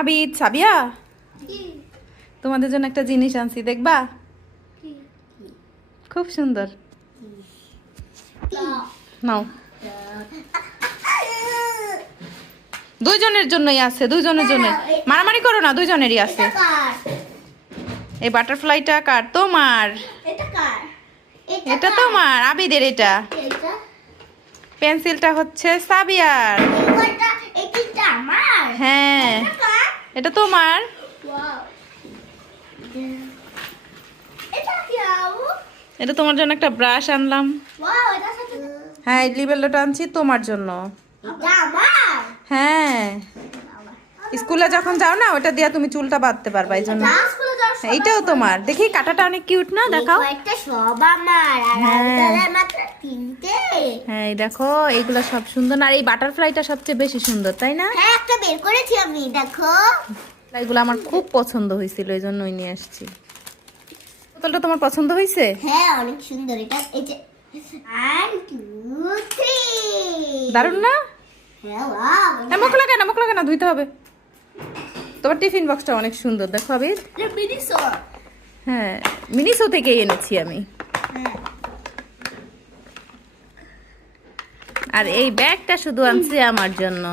আবিদ, সাবিয়া, তোমাদের জন্য একটা জিনিস আনছি, দেখবা? খুব সুন্দর। নাও, দুইজনের জন্যই আছে, দুইজনের জন্য। মারামারি করো না, দুইজনেরই আছে। এই বাটারফ্লাইটা কার? তোমার। এটা তোমার, আবিদের। এটা পেন্সিলটা হচ্ছে সাবিয়ার। হ্যাঁ, এটা তোমার। এটা তোমার জন্য একটা ব্রাশ আনলাম। হ্যাঁ, এই লিবেলটা আনছি তোমার জন্য। হ্যাঁ, স্কুলে যখন যাও না, ওটা দিয়ে তুমি চুলটা বাঁধতে পারবা, এই জন্য। এইটাও তোমার। দেখি কাটাটা অনেক কিউট না? দেখাও। হ্যাঁ, দেখো এইগুলা সব সুন্দর। আর এই বাটারফ্লাইটা সবচেয়ে বেশি সুন্দর, তাই না? হ্যাঁ, একটা বের করেছি আমি, দেখো। এগুলো আমার খুব পছন্দ হয়েছিল, এই জন্যই নিয়ে আসছি। বোতলটা তোমার পছন্দ হয়েছে? হ্যাঁ, অনেক সুন্দর। এটা এই যে 1 2 3 দারুণ না? হ্যাঁ, ওয়াও। মুখ লাগে না, মুখ লাগে না, ধুইতে হবে। তোমার টিফিন বক্সটা অনেক সুন্দর, দেখো আবির। এটা মিনিসো। হ্যাঁ, মিনিসো থেকে এনেছি আমি। আর এই ব্যাগটা শুধু আনছি আমার জন্য।